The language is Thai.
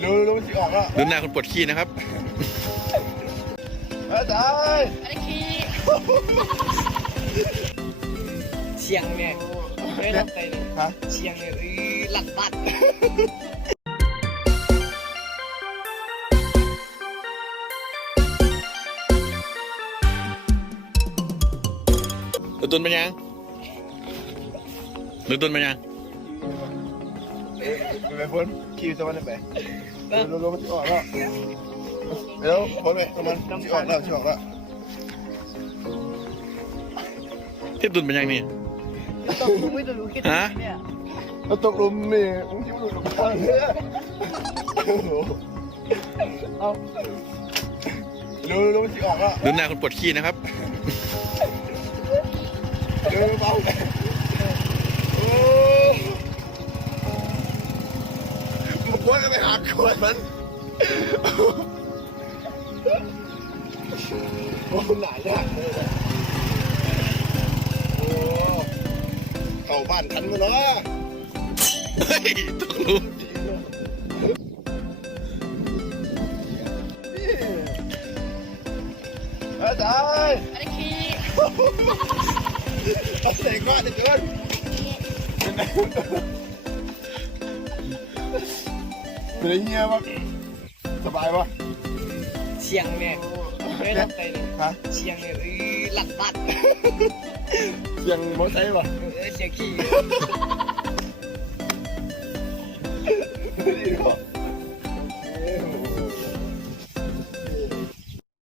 เร็วมันจะออกแล้ว ดูหน้าคนปวดขี้นะครับ อาจารย์ อันนี้ขี้เชียงเนี่ยไม่ได้ไปเลย ฮะ เชียงเนี่ยหลังบ้าน ดูตุนเป็นยังดูตุนเป็นยัง ไปพ้นคิวจะมันไปเร็วมันจะออกแล้วเร็วพ้นไปมันจะออกแล้วจะออกแล้ว ที่ตุนเป็นยังนี่ ตกไม่รู้คิดเนี่ย แล้วตกลมนี่มึงคิดว่าหลุดลงมาเนี่ยเอาเร็วมันจะออกแล้ว ดูหน้าคนปวดขี้นะครับ เร็วเบามันกวนกันไปหาขวดมันโอ้หลายอย่างเลยโอ้เข้าบ้านทันมั้ยเนาะ เฮ้ยตกหลุม อาจารย์ อันนี้ขี้ เอาใส่ก้อนเกินเป็นไงเงี้ยบ้างสบายปะ เชียงเนี่ยไม่ได้ไปเลย ฮะ เชียงเนี่ยหลังบ้าน ยังมอไซค์ปะ เชียงขี้ ดีกว่า